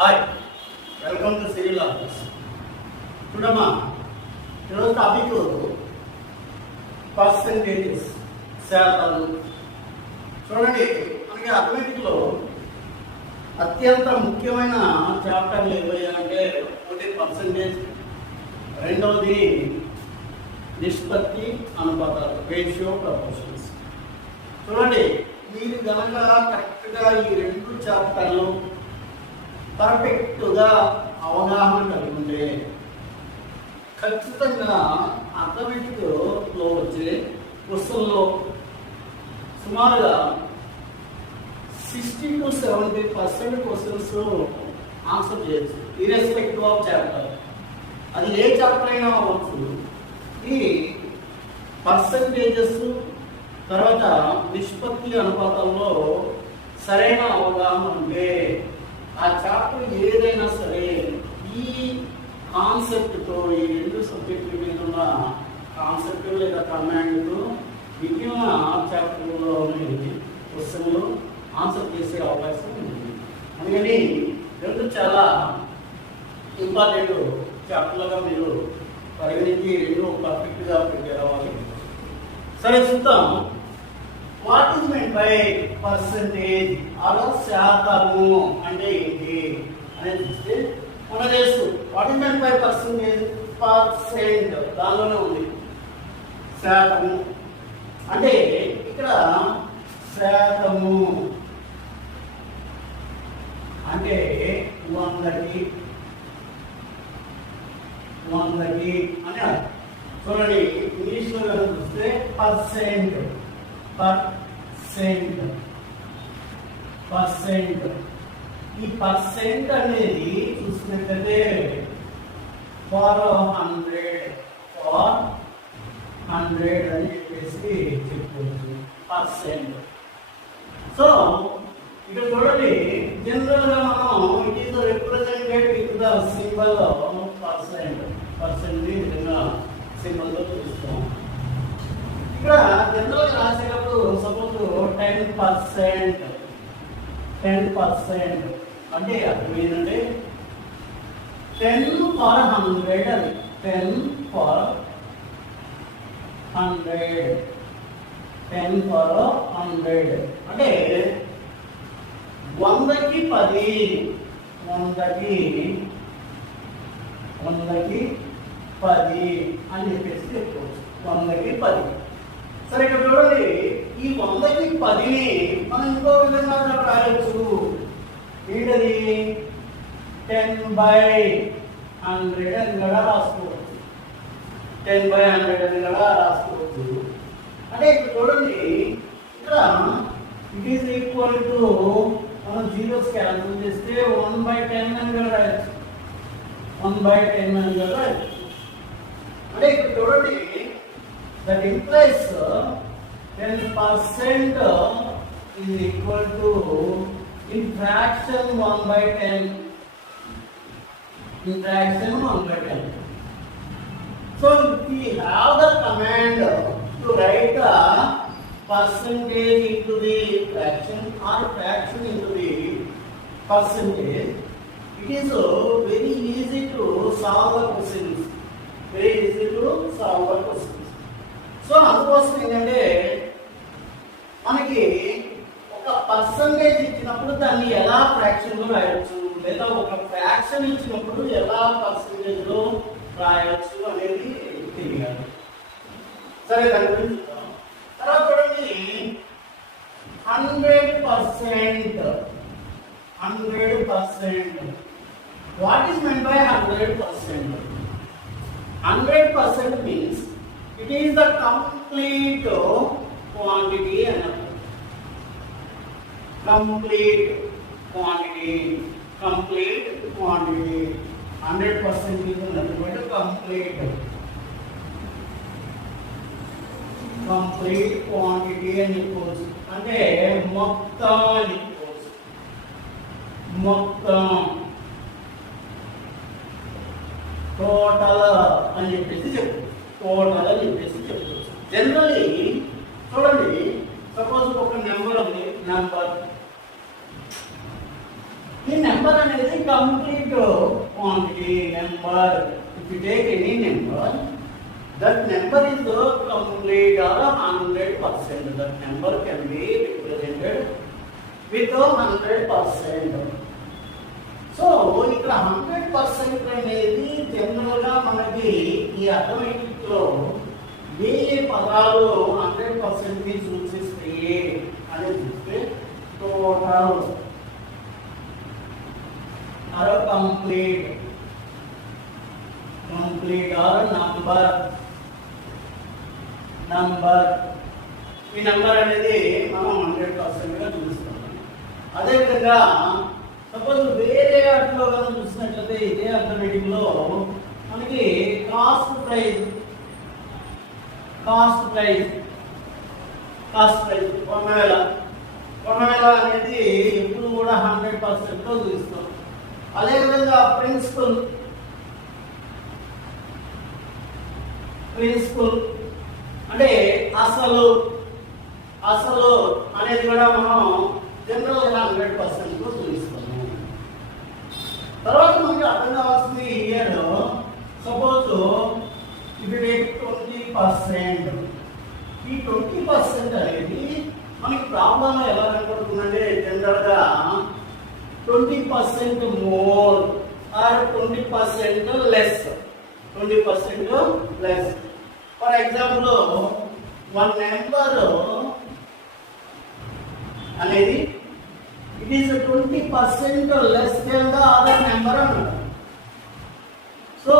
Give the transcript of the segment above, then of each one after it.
Hi, welcome to civil office. చూడమ్మా, ఈరోజు topic percentages, శాతాలు. చూడండి, మనకి అథమెటిక్లో అత్యంత ముఖ్యమైన చాప్టర్లు ఏవయ్యాయంటే ఒకటి పర్సెంటేజ్, రెండవది నిష్పత్తి అనుపాతాలు, రేషియో ప్రపోర్షన్స్. చూడండి, మీరు కనుక కరెక్ట్గా ఈ రెండు చాప్టర్లు పర్ఫెక్ట్గా అవగాహన కలిగి ఉంటే ఖచ్చితంగా అథమెటిక్లో వచ్చే క్వశ్చన్లో సుమారుగా 60 to 70% క్వశ్చన్స్ ఆన్సర్ చేయొచ్చు, ఇర్రెస్పెక్టివ్ ఆఫ్ చాప్టర్. అది ఏ చాప్టర్ అయినా అవ్వచ్చు. ఈ పర్సంటేజెస్ తర్వాత నిష్పత్తి అనుపాతంలో సరైన అవగాహన ఉంటే ఆ చాప్టర్ ఏదైనా సరే ఈ కాన్సెప్ట్తో, ఈ రెండు సబ్జెక్టుల మీద ఉన్న కాన్సెప్ట్ లేదా కమాండ్తో మిగిలిన చాప్టర్లోని క్వశ్చన్లు ఆన్సర్ చేసే అవకాశం ఉంది. అందుకని రెండు చాలా ఇంపార్టెంట్ చాప్టర్లుగా మీరు పరిగణించి రెండు పర్ఫెక్ట్గా ప్రిపేర్ అవ్వాలి. సరే, చూద్దాం. What is mean by percentage or శాతము అంటే ఏంటి అనేది చూస్తే మనకు తెలుసు. What is mean by percentage, percent దానిలోనే ఉంది. శాతము అంటే ఇక్కడ శాతము అంటే 100కి అని అర్థం. చూడండి, ఇంగ్లీష్లో కనుక చూస్తే పర్సెంట్ ఈ పర్సెంట్ అనేది చూసినట్లయితే ఫర్ 100 అని చెప్పేసి చెప్పుకోవచ్చు పర్సెంట్. సో ఇక్కడ చూడండి, జనరల్ గా మనం it is represented with the symbol percent ని విధంగా సింబల్ తో చూస్తాం. ఇక్కడ జనరల్ గా రాసేటప్పుడు సపోజ్ 10% అంటే అర్థం ఏంటంటే 10 for 100 అది 10 for 100 అంటే 100కి 10 అని చెప్పేసి చెప్పుకోవచ్చు. 100కి 10. సరే, ఇక్కడ చూడండి, ఈ 100కి 10ని మనం ఇంకో విధంగా రాయొచ్చు. ఏంటది? 10/100 అని కూడా రాసుకోవచ్చు. 10/100 అని కూడా రాసుకోవచ్చు. అంటే ఇక్కడ చూడండి, ఇక్కడ ఇట్ ఈస్ ఈక్వల్ టు మనం జీరోస్ క్యాన్సిల్ చేస్తే 1/10 అని కూడా రాయొచ్చు. 1/10 అని కూడా రాయొచ్చు. అంటే ఇక్కడ చూడండి, that implies 10% is equal to in fraction 1/10. So if we have the command to write the percentage into the fraction or fraction into the percentage, it is very easy to solve the questions. So అందుకోసం ఏంటంటే మనకి ఒక పర్సంటేజ్ ఇచ్చినప్పుడు దాన్ని ఎలా ఫ్రాక్షన్ లో రాయొచ్చు, లేదా ఒక ఫ్రాక్షన్ ఇచ్చినప్పుడు ఎలా పర్సంటేజ్ లో రాయొచ్చు అనేది తెలియాలి. సరే, దాని గురించి చూద్దాం. తర్వాత చూడండి, 100%. What is meant by 100%? 100% means it is the complete quantity and complete quantity. 100% is nothing but complete quantity అని చెప్పవచ్చు. అంటే మొత్తం అని చెప్పవచ్చు. టోటల్ అని చెప్పేసి చెప్పవచ్చు. జనరల్లీ చూడండి, సపోజ్ ఒక నెంబర్ ఉంది. నెంబర్ ఈ నెంబర్ అనేది complete quantity number. If you take any number, that number is complete or 100%. That number can be represented with 100%. సో ఇక్కడ 100% అనేది జనరల్ గా మనకి ఈ అర్థమెటిక్ లో ఏ పదాలు 100% ని సూచిస్తాయి అని చూస్తే total or complete or number ఈ నంబర్ అనేది మనం 100% గా చూస్తున్నాం. అదేవిధంగా సపోజ్ వేరే వాటిలో కనుక చూసినట్లయితే ఇదే అర్థమెటిక్ లో మనకి కాస్ట్ ప్రైస్ 1000 అనేది ఎప్పుడు కూడా 100% తో చూస్తాం. అదేవిధంగా ప్రిన్సిపల్ అంటే అసలు అనేది కూడా మనం జనరల్ గా 100% తో చూపిస్తాము. తర్వాత మనకి అర్థం కావాల్సింది ఇయర్. సపోజ్ ఇది 20%. ఈ 20% అనేది మనకి ప్రాబ్లం ఎలా కనపడుతుందంటే జనరల్ గా 20% more or 20% less. 20% less. For example one number అనేది it is 20% less than the other number అన్నమాట. సో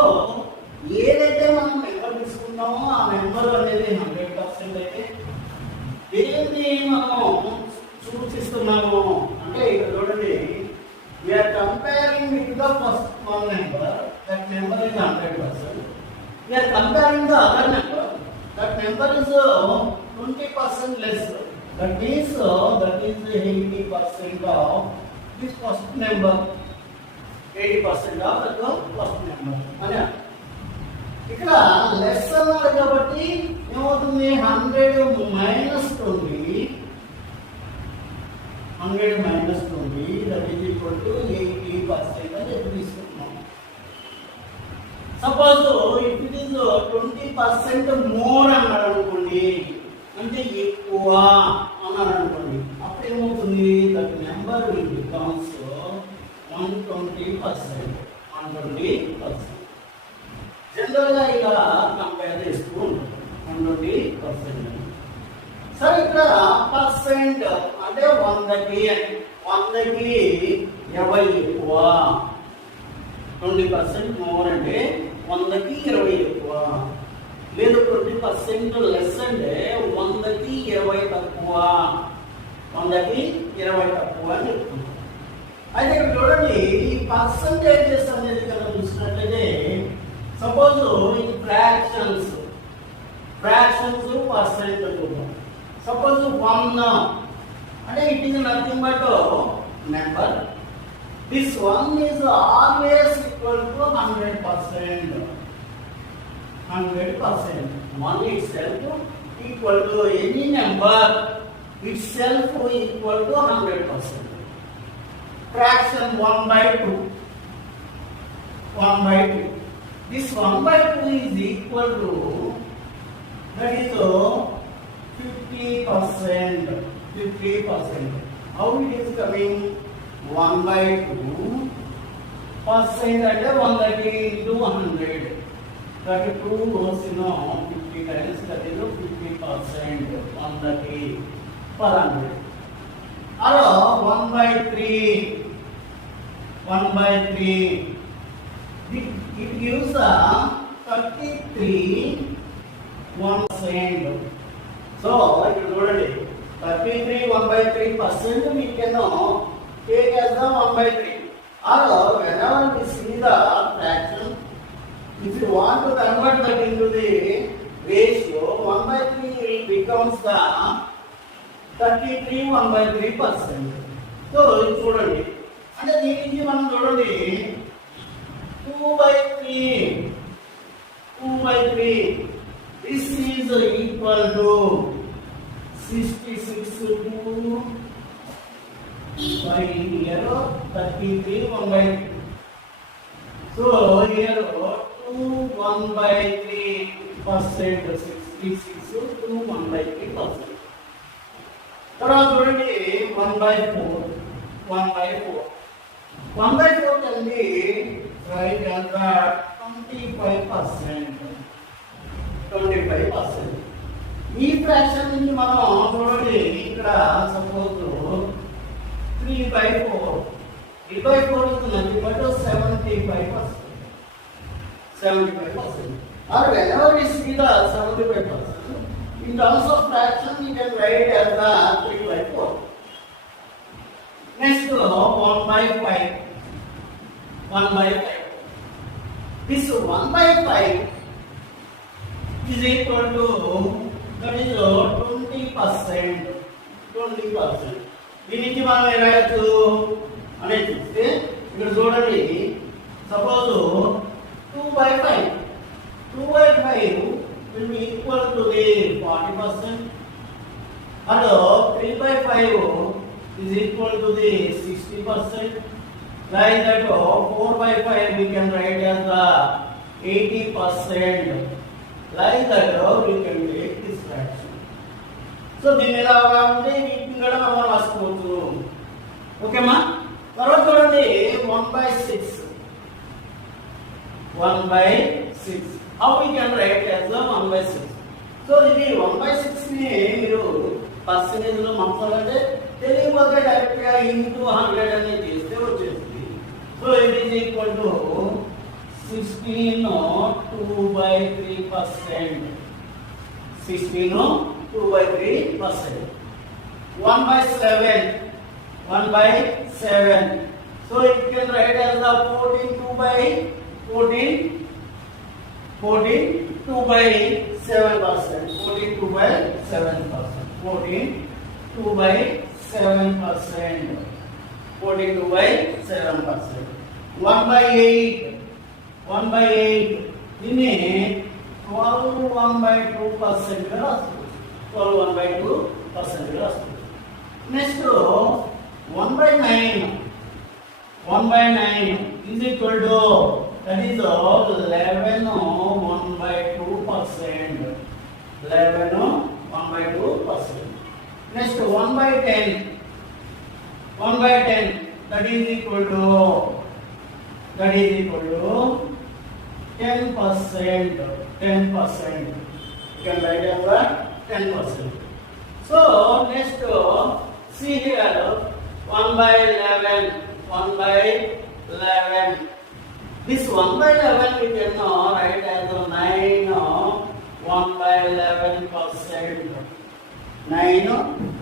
ఏదైతే మనం నెంబర్ తీసుకున్నామో ఆ నెంబర్ అనేది 100% అయితే దేన్ని మనం సూచిస్తున్నాము అంటే ఇక్కడ చూడండి, we are comparing with the first one number, that number is 100%. We are comparing the other number, that number is 20% less. That means that is 80% of this first number. 80% of the first number. అనే ఇక్కడ లెస్ అన్నారు కాబట్టి ఏమవుతుంది 100 minus 20 that is equal to 80% అని తీసుకుంటున్నాం. Suppose if it is 20% మోర్ అన్నాడు అనుకోండి, అంటే ఎక్కువ అన్నారు అనుకోండి, అప్పుడు ఏమవుతుంది దట్ నెంబర్ విల్ బికమ్స్ 120%. జనరల్ గా ఇక్కడ కంపేర్ చేస్తూ ఉంటాం 120%. సరే ఇక్కడ పర్సెంట్ అంటే 100కి 20 ఎక్కువ. 20% మోర్ అంటే 100కి 20 ఎక్కువ. లేదు 20% లెస్ అంటే 100కి 20 తక్కువ. 100కి 20 తక్కువ అని చెప్తున్నాం. అయితే ఇక్కడ చూడండి, ఈ పర్సంటేజెస్ అనేది కనుక చూసినట్లయితే సపోజ్ ఇది ఫ్రాక్షన్స్ పర్సెంట్ అనుకుంటాం. సపోజ్ 1 అంటే it is nothing but number. This 1 is always equal to 100%. 100%. 1 itself equal to any number itself equal to 100%. Fraction 1/2. This 1/2 is equal to, that is 50%. How it is coming? 1/2% అంటే 130 into 100. 32 goes 50 times, that is 50%. 130 per 100. Or 1/3. It gives 33%. So ఇక్కడ చూడండి, 33 1/3% we can take as the 1/3. Or whenever we see the fraction, if you want to convert that into the ratio, 1/3 becomes the 33 1/3%. So ఇది చూడండి, అంటే దీని నుంచి మనం చూడండి 2/3. This is equal to 66 to 5 here 33 1 by 3. So here 2 1 by 3%, 66 2 1 by 3%. తర్వాత చూడండి 1 by 4, 1 by 4. 1 by 4 can be right as the 25%. 25%. ఈ ఫ్రాక్షన్ నుంచి మనం చూడండి ఇక్కడ సపోజ్ 3 by 4. 3 by 4 is nothing but 75%. 75%. Or whenever we see the 75%, in terms of fraction, we can write as the 3 by 4. Next, 1 by 5. 1 by 5. This 1 by 5 is equal to, that is 20%. 20%. దీనికి మనం ఎలా రాయొచ్చు అనేది చూస్తే ఇక్కడ చూడండి సపోజ్ 2 by 5. 2 by 5 will be equal to the 40%. And 3 by 5 is equal to the 60%. Like that 4 by 5 we can write as the 80%. Like that we can take this fraction. So దీని ఎలాగా ఉంటే వీటిని కూడా మనం రాసుకోవచ్చు. ఓకేమా? తర్వాత చూడండి 1 by 6. 1 by 6. How we can write as the 1 by 6? So ఇది 1 by 6 ని మీరు పర్సెంటేజ్ లో మార్చాలంటే తెలియకపోతే డైరెక్ట్ గా ఇంటూ 100 అని చేస్తే వచ్చేస్తుంది. So it is equal to 16 2 by 3%. 16 2 by 3%. 1 by 7. 1 by 7. So it can write as the 14 2 by 14 2 by 7%. 14 2 by 7%. 14 2 by 7%. 14 2 by 7%. 1 by 8. 1 by 8. దీన్ని 12 1 by 2% గా రాసుకోవచ్చు. 12 1 by 2% గా రాసుకోవచ్చు. నెక్స్ట్ 1 by 9. 1 by 9 is equal to, that is 11 1 by 2%. 11 1 by 2%. Next 1 by 10. 1 by 10 that is equal to 10%. 10%. You can write as 10%. So next see here 1 by 11. 1 by 11. This 1 by 11 we can write as 9 1 by 11%. 9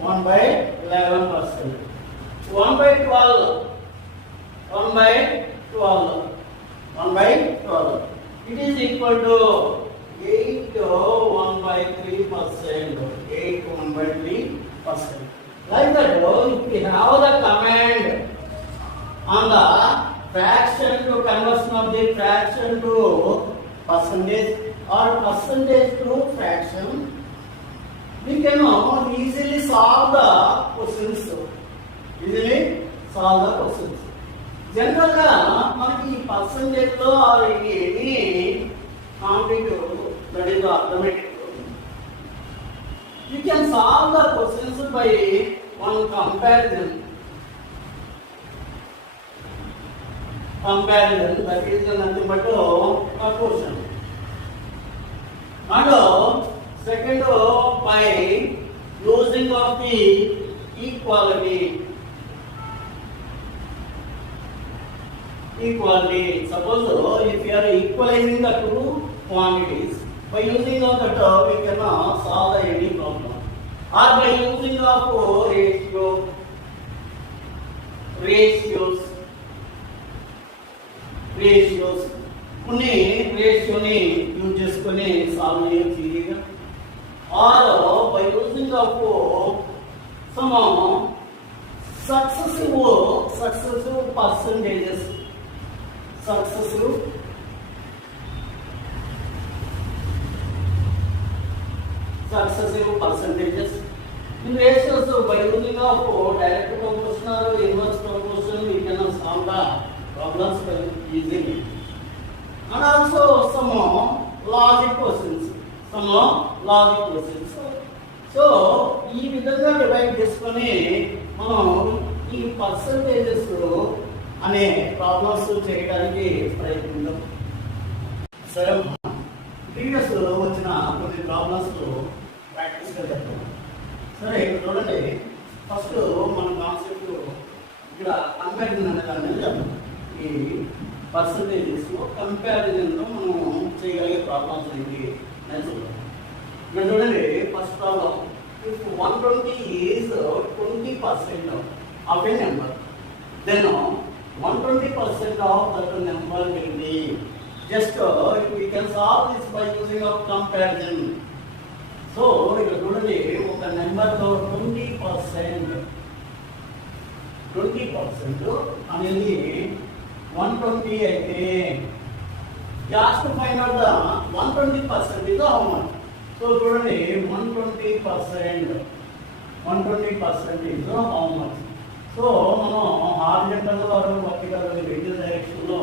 1 by 11%. 1 by 12. 1 by 12. 1 by 12. It is equal to 8 1 by 3%. 8 1 by 3%. Like that, if we have the command on the fraction to conversion of the fraction to percentage or percentage to fraction, we can easily solve the questions. Easily solve the questions. General గా మనకి ఈ పర్సెంటేజ్ లో or any competitive that is arithmetic you can solve the questions by one comparison. That is nothing but a question. And second by using of the equality. Suppose if you are equalizing the two quantities, by using of the term we can solve any problem. Or by using of ratios. కొన్ని రేషియోని యూజ్ చేసుకొని solve చేయొచ్చు ఈజీగా. Or by using of some successive percentages. In ratios by using of direct proportion or inverse proportion we can solve solve the problems very easily. And also some logic questions. So ఈ విధంగా డివైడ్ చేసుకొని మనం ఈ పర్సంటేజెస్ అనే ప్రాబ్లమ్స్ చేయడానికి ప్రయత్నిద్దాం. సరే, ప్రీవియస్ వచ్చిన కొన్ని ప్రాబ్లమ్స్ ప్రాక్టీస్గా చెప్తాం. సరే, ఇక్కడ చూడండి. ఫస్ట్ మన కాన్సెప్ట్ ఇక్కడ కంపారిజన్ అనే దాని మీద చెప్తాం. ఈ పర్సంటేజెస్లో కంపారిజన్లో మనం చేయగలిగే ప్రాబ్లమ్స్ ఏంటి అని చూద్దాం. ఇక్కడ చూడండి, ఫస్ట్ ప్రాబ్లం, if 120 is 20% of a number, then 120% of that number will be just we can solve this by using of comparison. So ఇక్కడ చూడండి, ఒక నెంబర్లో 20% అనేది 120 అయితే just to find out the 120% is how much. So చూడండి, 120% is how much. So మనం horizontal are vertical రెండు డైరెక్షన్లో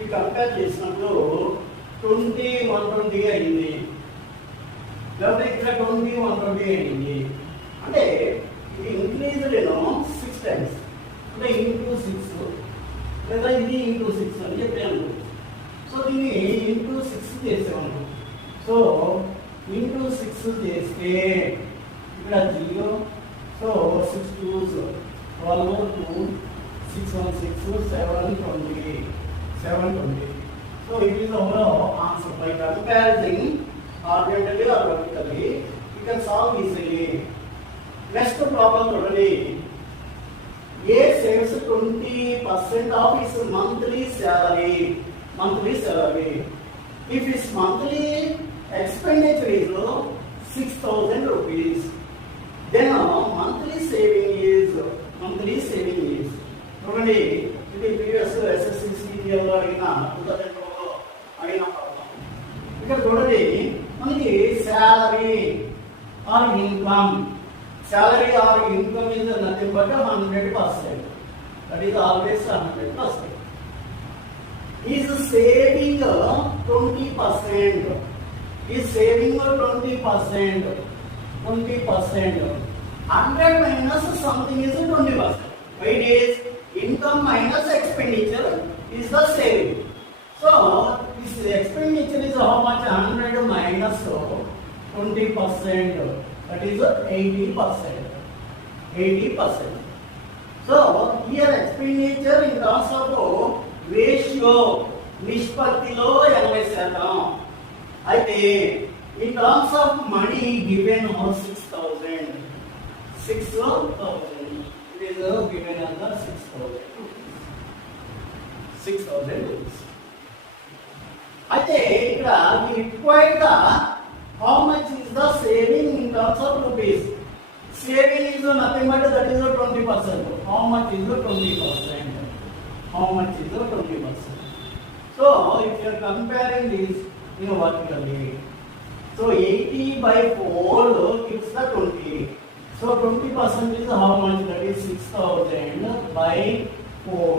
ఈ కంపేర్ చేసినప్పుడు 20 120 అయింది, లేకపోతే ఇక్కడ 20 120 అయింది. అంటే ఇది ఇంక్రీజ్డ్ 6 times, అంటే ఇంటూ 6, లేదా ఇది ఇంటూ 6 అని చెప్పాను. సో దీన్ని ఇంటూ 6 చేసాము. సో ఇంటూ 6 చేస్తే ఇక్కడ 0, సో 6 2s 12, 2 6 1 6 7 20. So it is our answer. By comparing horizontally or vertically, you can solve easily. Next problem totally. A saves 20% of his monthly salary. If his monthly expenditure is 6,000 rupees, then monthly saving is చూడండి, ఇది previous SSCCL అడిగిన 2002 అడిగిన ప్రాబ్లం. ఇక్కడ చూడండి, మనకి salary or income is nothing but 100%. That is always 100%. Is saving 20%. 100 minus something is 20%. It is income minus expenditure is the saving. So this expenditure is how much? 100 minus 20%. That is 80%. So here expenditure in terms of ratio, నిష్పత్తిలో 80%. అయితే in terms of money given 6,000. It is given as 6,000 rupees. అయితే ఇక్కడ we require the how much is the saving in terms of rupees. Saving is nothing but that is 20%. How much is 20%? So if you are comparing this vertically, so 80 by 4 gives the 20. So 20% is how much? That is 6,000 by 4.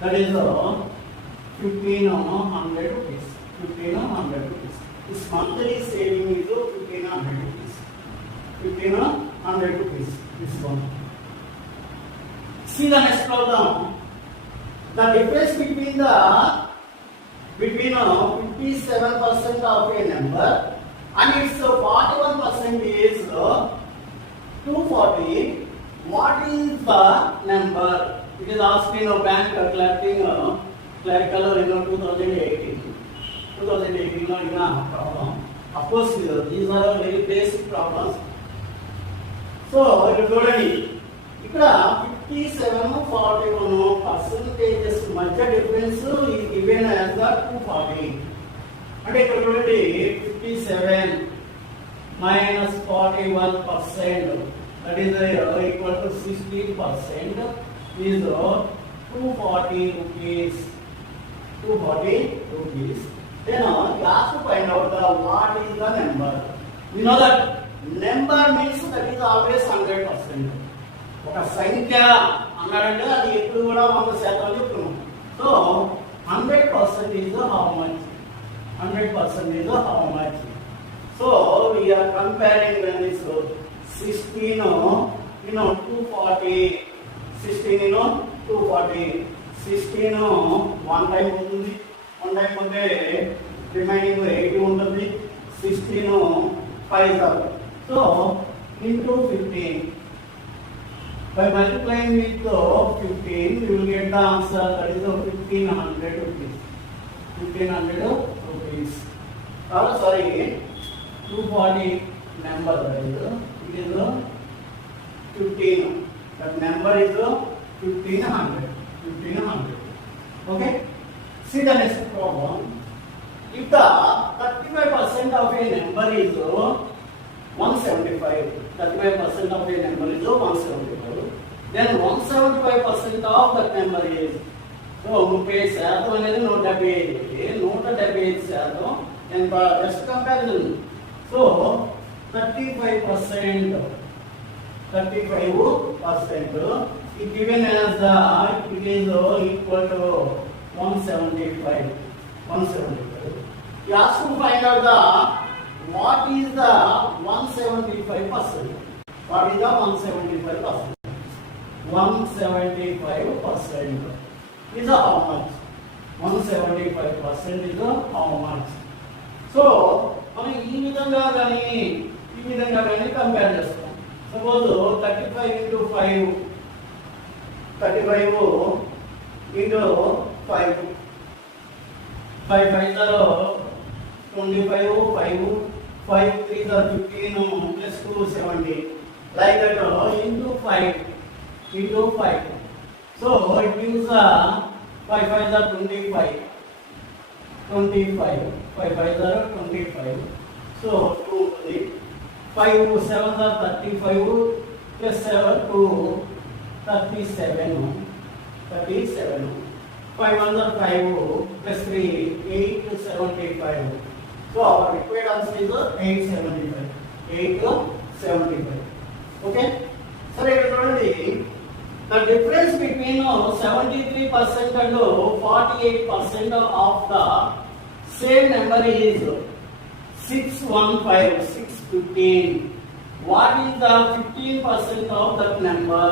That is 1,500 rupees. This monthly saving is 1,500 rupees. 1,500 rupees. This one. See the next problem. The difference between 57% of a number and its 41% is 240. What is the number? It is asked in a bank clerical 2018 problem. Of course, these are very basic problems. So, ఇక్కడ 57-41 percentages మధ్య difference is given as the 240. అంటే ఇక్కడ చూడండి, 57 minus 41%, that is equal to 16%, is 240 rupees. Then you have to find out what is the number. You know that number means that is always 100%. ఒక సంఖ్య అన్నాడంటే అది ఎప్పుడు కూడా 100% చెప్తున్నాం. సో 100% is how much? 100% is how much? So we are comparing when this 16 240, 16 240, 16 1 time ఉంటుంది, 1 time ఉంటే రిమైనింగ్ 80 ఉంటుంది, 16 5 అవుతుంది. So into 15. By multiplying with 15, we will get the answer, that is 1500 rupees. 1500 rupees. Sorry, 240 number, that is, it is 15. That number is 1500. 1500. Okay? See the next problem. If the 35% of a number is 175, 35% of a number is 175, then 175% of that number is, so 30% అనేది 175, 175% ఎంత, just comparison. So 35% is given as the, it is equal to 175. You have to find out the what is the 175%. What is the 175%? 175% is how much? 175% is how much? So మనం ఈ విధంగా కానీ కంపేర్ చేస్తాం. సపోజ్ 35 into 5 into 5 5 5 25 5 3 are 15 plus 2 70, like that into 5. So it gives 5 5 are 25 5 5 are 25. So 2 5 7 are 35 plus 7 2 37 5 1 are 5 plus 3 8 75. So our required answer is 875. Okay? So here చూడండి, the difference between 73% and 48% of the same number is 615. What is the 15% of that number?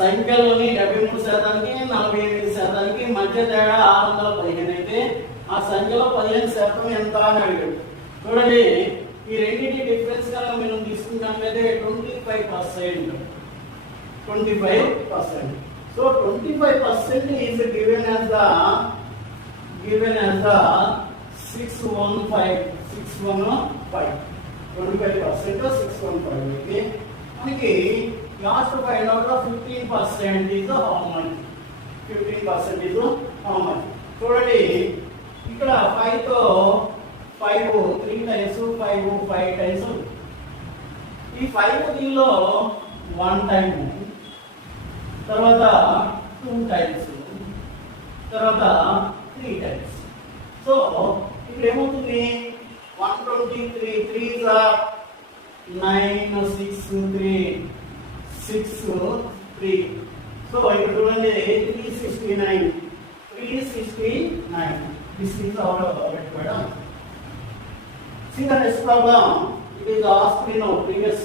సంఖ్యలోని 73%కి 48%కి మధ్య తేడా 615 అయితే ఆ సంఖ్యలో 15% ఎంత అని అడిగాడు. చూడండి, ఈ రెండింటి డిఫరెన్స్ కనుక మనం తీసుకున్నట్లయితే 25%. So 25% is given as the 615. 25% 615 అయితే మనకి last find out 15% is how much? 15% is how much? చూడండి, ఇక్కడ 5 తో 5 3 టైమ్స్ 5 టైమ్స్. ఈ 5 దీనిలో 1 టైమ్, తర్వాత 2 టైమ్స్, తర్వాత 3 టైమ్స్. సో ఇక్కడ ఏమవుతుంది, 123 3s are 9 6 3 6 3. సో ఇక్కడ చూడండి 369. This is our required answer. See the next problem. It is asked in our previous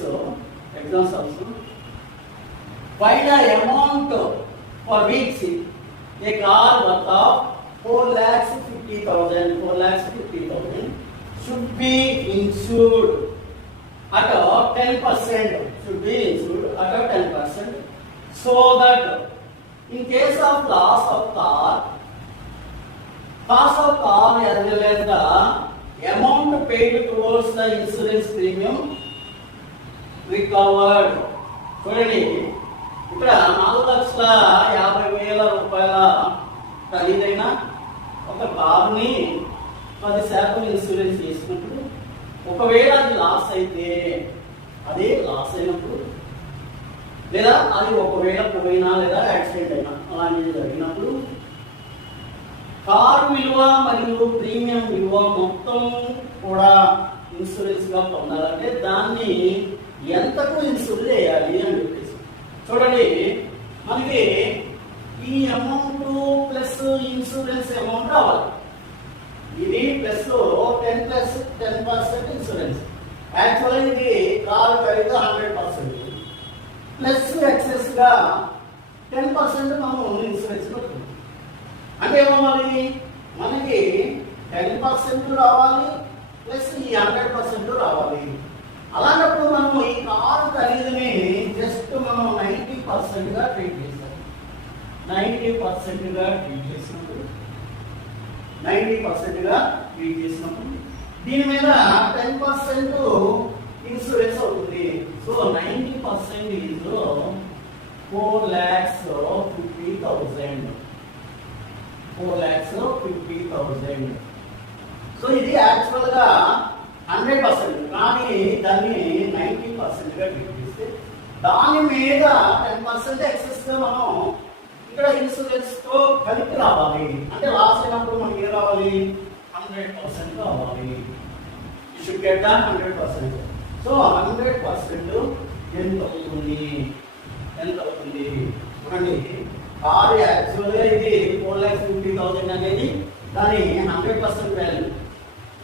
exams also. Find the amount for which a car worth of 4,50,000 should be insured at 10%. Should be insured at 10%, so that in case of loss of car as well as the amount paid towards the insurance premium recovered. చూడండి, ఇక్కడ 4,50,000 రూపాయల ఖరీదైన ఒక కార్ని 10% ఇన్సూరెన్స్ చేసినప్పుడు, ఒకవేళ అది లాస్ అయితే, అదే లాస్ అయినప్పుడు, లేదా అది ఒకవేళ పోయినా లేదా యాక్సిడెంట్ అయినా అలాంటిది జరిగినప్పుడు కారు విలువ మరియు ప్రీమియం విలువ మొత్తం కూడా ఇన్సూరెన్స్ గా పొందాలంటే దాన్ని ఎంతకు ఇన్సూర్ చేయాలి అని చెప్పేసి. చూడండి, మనకి ఈ అమౌంట్ ప్లస్ ఇన్సూరెన్స్ అమౌంట్ రావాలి. ఇది ప్లస్ 10% ఇన్సూరెన్స్. యాక్చువల్గా ఇది కారు ఖరీదు 100%. ప్లస్ ఎక్సెస్ గా 10% మనం ఇన్సూరెన్స్ పెట్టుకుంటాం. అంటే ఏమవ్వాలి, మనకి 10% రావాలి ప్లస్ ఈ 100% రావాలి. అలాంటప్పుడు మనం ఈ కారు ఖరీదుని జస్ట్ మనం 90% గా ట్రీట్ చేస్తాం. 90% గా ట్రీట్ చేసినప్పుడు 90% గా ట్రీట్ చేసినప్పుడు దీని మీద 10% ఇన్సూరెన్స్ అవుతుంది. సో 90% ఈజ్ 4,50,000. 4,50,000. సో ఇది యాక్చువల్ గా 100%, కానీ దాన్ని 90% గా ట్రీట్ చేస్తే దాని మీద 10% ఎక్సెస్ గా మనం ఇక్కడ ఇన్సూరెన్స్ తో కలిపి రావాలి. అంటే లాస్ అయినప్పుడు మనకి ఏం రావాలి, 100% రావాలి. You should get 100%. సో 100% ఎంత అవుతుంది, చూడండి. కారు యాక్చువల్గా ఇది 4,50,000 అనేది దాని 100% వాల్యూ.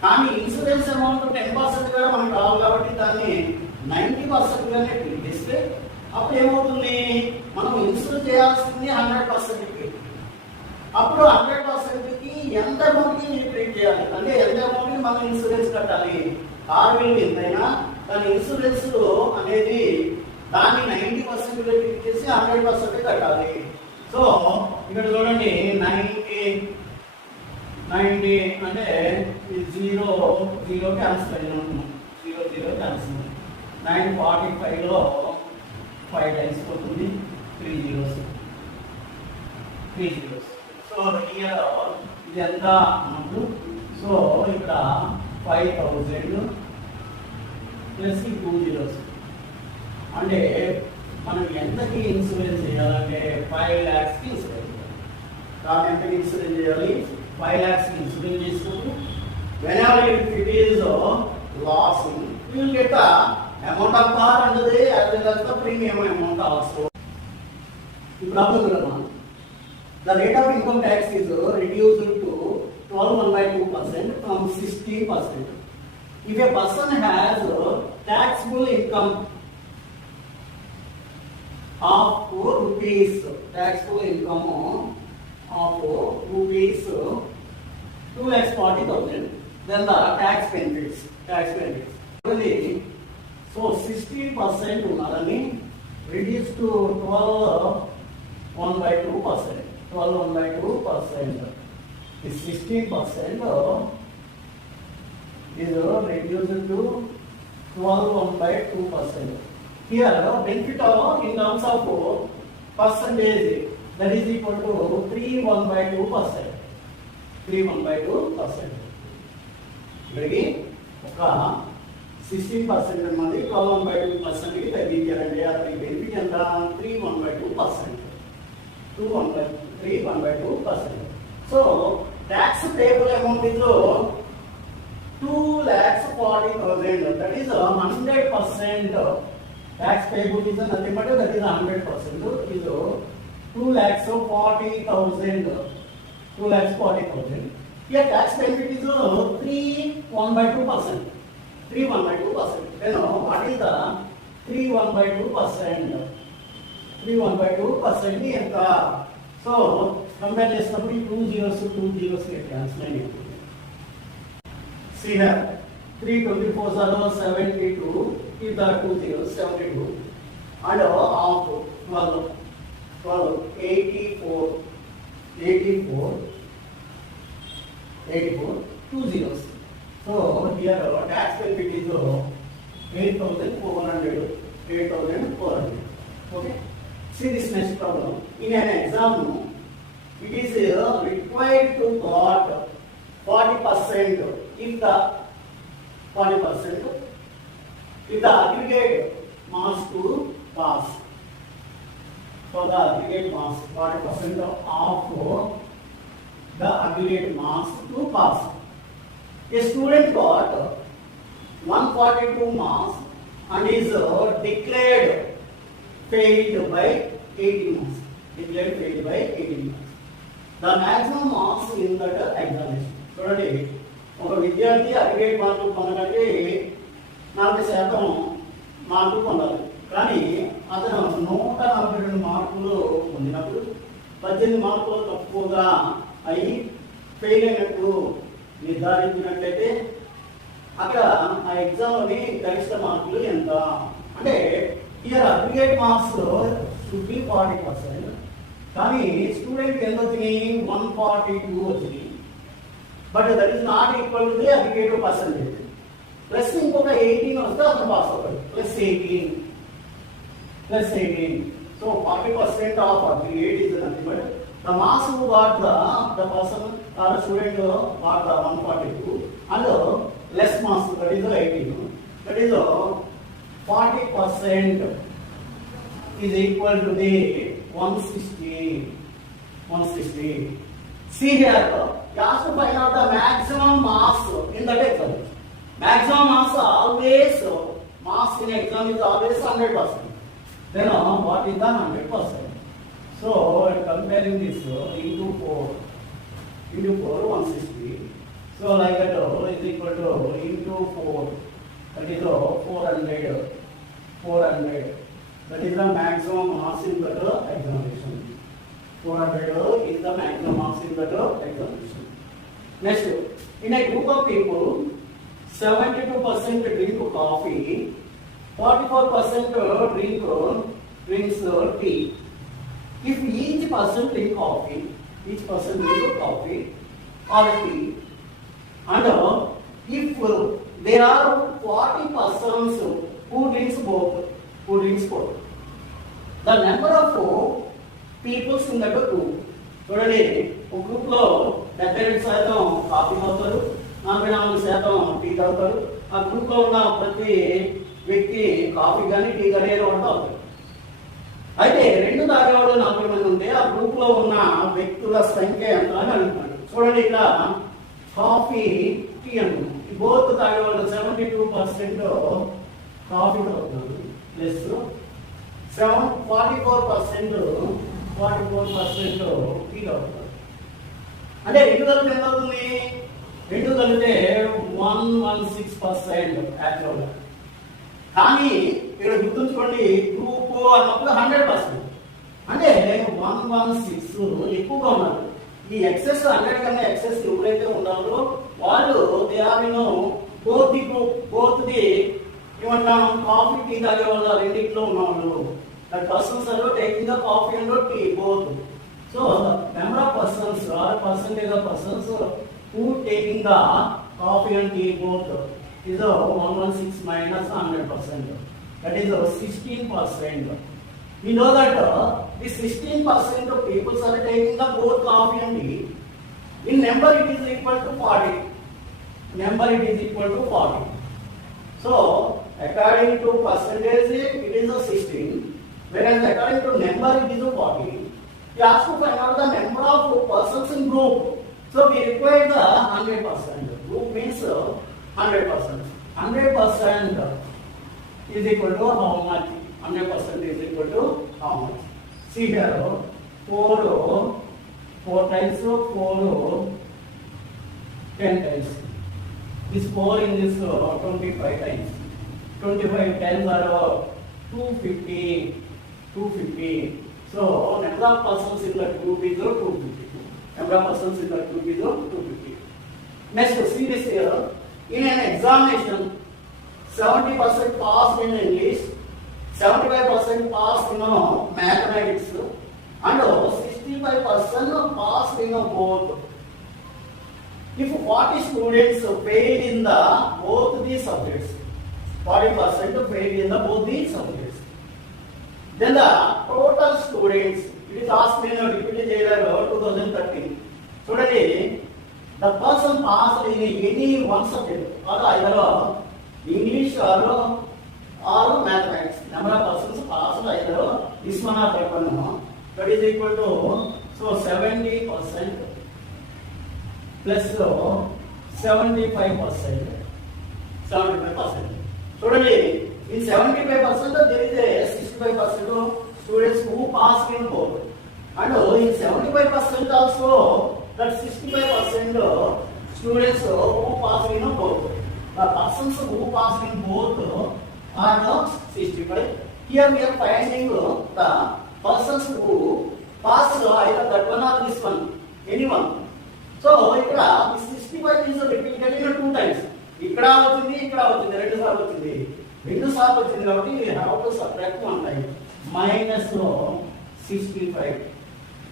కానీ ఇన్సూరెన్స్ అమౌంట్ 10% కూడా మనకు రావాలి కాబట్టి దాన్ని 90% గానే ట్రీట్ చేస్తే అప్పుడు ఏమవుతుంది, మనం ఇన్సూరెన్స్ చేయాల్సింది 100%కి. అప్పుడు 100%కి ఎంత అమౌంట్కి మీరు ట్రీట్ చేయాలి, అంటే ఎంత అమౌంట్కి మనం ఇన్సూరెన్స్ కట్టాలి. కారు విలువ ఎంతైనా దాని ఇన్సూరెన్స్ అనేది దాన్ని 90% ట్రీట్ చేసి 100% కట్టాలి. సో ఇక్కడ చూడండి, 90 అంటే 0 క్యాన్సిల్ అయినా 0 క్యాన్సిల్. 945లో 5 టైమ్స్ పోతుంది, 3 zeros. సో హియర్ ఇది ఎంత అమౌంట్. సో ఇక్కడ 5,000 ప్లస్ 2 zeros. అంటే మనం ఎంతకి ఇన్సూరెన్స్ చేయాలంటే 5 lakhsకి ఇన్సూరెన్స్ చేయాలి. కాబట్టి ఎంతకి ఇన్సూరెన్స్ చేయాలి, 5 lakhsకి ఇన్సూరెన్స్ చేసినప్పుడు whenever it is loss, you will get the amount of car and as well as the premium amount also. The problem is the rate of income tax is reduced to 12.12% from 16%. If a person has taxable income of rupees, taxable income of rupees 2,40,000, then the tax benefits. So 16% ఉన్నదని reduce to 12.12%. 12.12%. This 16% is reduced to 12.12%. Here benefit in terms of percentage, that is equal to 3.12%. 3.12%. ఇక్కడికి ఒక 16% అన్నది 12.2% కి తగ్గించారండి. అది బెనిఫిట్ ఎంత, 3.12%. 3.12%. So tax payable amount is 2,40,000. That is 100%. Tax payable is nothing but that is 100%. ఇస్ 2,40,000. 2,40,000. Here tax benefit is 3.12%. 3.12%. Then what is the 3.12%? 3.12% ఎంత? So compare చేసినప్పుడు 2 zeros cancel అయ్యింది. See here, 324 are 72. If the 2 zeros 72 and half 12 84 2 zeros. So here tax benefit is 8,400. Okay. See this next problem. In an exam, it is required to got 40% if the 40% if the aggregate mass to pass. So the aggregate mass 40% of the aggregate mass to pass. A student got 142 marks and is declared failed by 80 marks. declared failed by 18 marks. The maximum marks in that examination. చూడండి ఒక విద్యార్థి అగ్రిగేట్ మార్కులు పొందడానికి 40% మార్కులు పొందాలి. కానీ అతను 142 మార్కులు పొందినప్పుడు 18 మార్కులు తక్కువగా అయి ఫెయిల్ అయినట్టు నిర్ధారించినట్లయితే అక్కడ ఆ ఎగ్జామ్లోని గరిష్ట మార్కులు ఎంత అంటే year aggregate marks should be 40%. కానీ స్టూడెంట్ ఎంత వచ్చినాయి 142 వచ్చినాయి. But that is not equal to the aggregate percentage. Plus ఇంకొక 18 వస్తే అతను పాస్ అవుతాడు. ప్లస్ 18. So 40% of aggregate is nothing but the marks who got the person or student got the 142 and less marks, that is 18. That is 40% is equal to the 160. See here, you have to find out the maximum marks in that exam. Maximum marks are always, marks in exam is always 100%. Then what is the 100%? So comparing this into 4, 160. So like that is equal to into 4, that is 400. That is the maximum marks in that examination. 400 is the maximum marks in that examination. Next, in a group of people, 72% drink coffee, 44% drinks tea. If each person drink coffee or tea, and if there are 40 persons who drinks both, the number of people in that group, చూడండి ఒక గ్రూప్ లో 72% కాఫీ తాగుతారు, 44% టీ తాగుతారు. ఆ గ్రూప్ లో ఉన్న ప్రతి వ్యక్తి కాఫీ కానీ టీ కానీ ఏదో ఒకటి తాగుతారు. అయితే 2 తాగేవాళ్ళు 40 మంది ఉంటే ఆ గ్రూప్ లో ఉన్న వ్యక్తుల సంఖ్య ఎంత అని అడుగుతున్నాడు. చూడండి ఇక్కడ కాఫీ టీ అనుకుంటున్నాం. బోత్ తాగేవాళ్ళు 72% కాఫీ తాగుతున్నారు, ప్లస్ 44% టీ తాగుతున్నారు. అంటే 2 కలిపితే ఎంత అవుతుంది? 2 కలిపితే 116% యాక్చువల్గా. కానీ ఇక్కడ గుర్తుంచుకోండి, గ్రూప్ అన్నప్పుడు 100%. అంటే 116 ఎక్కువగా ఉన్నారు. ఈ ఎక్సెస్ 100 కన్నా ఎక్సెస్ ఎవరైతే ఉన్నారో వాళ్ళు దే ఆర్ బోత్ ది ఏమంటాం కాఫీ టీ తాగే వాళ్ళు రెండింటిలో ఉన్నవాళ్ళు. That persons are taking the coffee and tea both. So number of persons or percentage of persons who taking the coffee and tea both is 116 minus 100%. That is 16%. We know that the 16% of people are taking the both coffee and tea. In number it is equal to 40. So according to percentage it is 16. Whereas according to number it is 40. You have to find out the number of persons in group. So we require the 100%. Group means 100%. 100% is equal to how much? 100% is equal to how much? See here, 4 times 4, 10 times. This 4 in this 25 times. 25 times are 250. So number of persons in the group is 250. Next, see this here. In an examination, 70% passed in English, 75% passed in mathematics, and 65% passed in both. If 40 students failed in both these subjects, 40% failed in both these subjects, then the total students, it is asked in Deputy Jailer 2013. Today, the person passed in any one subject, or either English or mathematics. Number of persons passed either this one or that one. That is equal to 70% plus 75%. Totally, in 75% there is a 65% of students who passed in both. And in 75% also, that 65% students who pass in both. The persons who pass in both are 65. Here we are finding the persons who pass either that one or this one, anyone. So, ఇక్కడ 65 is repeated in 2 times. ఇక్కడ అవుతుంది, ఇక్కడ అవుతుంది, రెండు సార్లు వచ్చింది. రెండు సార్లు వచ్చింది కాబట్టి we have to subtract one time. Minus 65.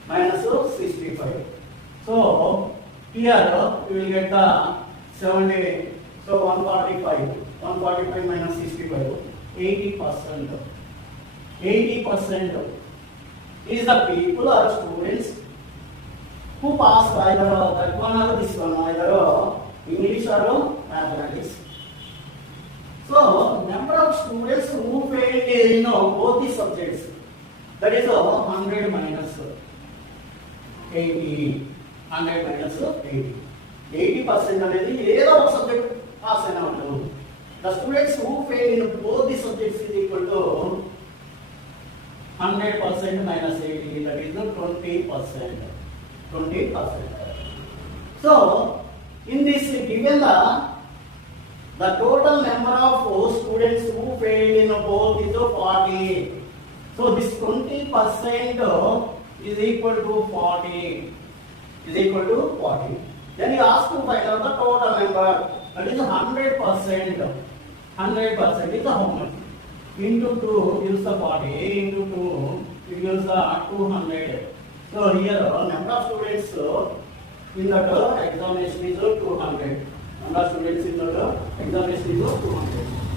Minus 65. So, here we will get the 70. So, 145. 145 minus 65. 80%. 80% is the people or students who pass either that one or this one, either English or mathematics. So, number of students who failed in both the subjects, that is 100 minus 80. 100 minus 80. 80% అనేది ఏదో ఒక subject pass అయిన వాళ్ళు. The students who failed in both the subjects is equal to 100% minus 80, that is 20%. 20%. So, in this given the total number of students who failed in both is 40. So, this 20% is equal to 40. Is equal to 40. Then you ask to find out the total number. That is 100%. 100% is how much? Into 2 gives the 40. Into 2 it gives the 200. So here number of students in that examination is 200. Number of students in that examination is 200.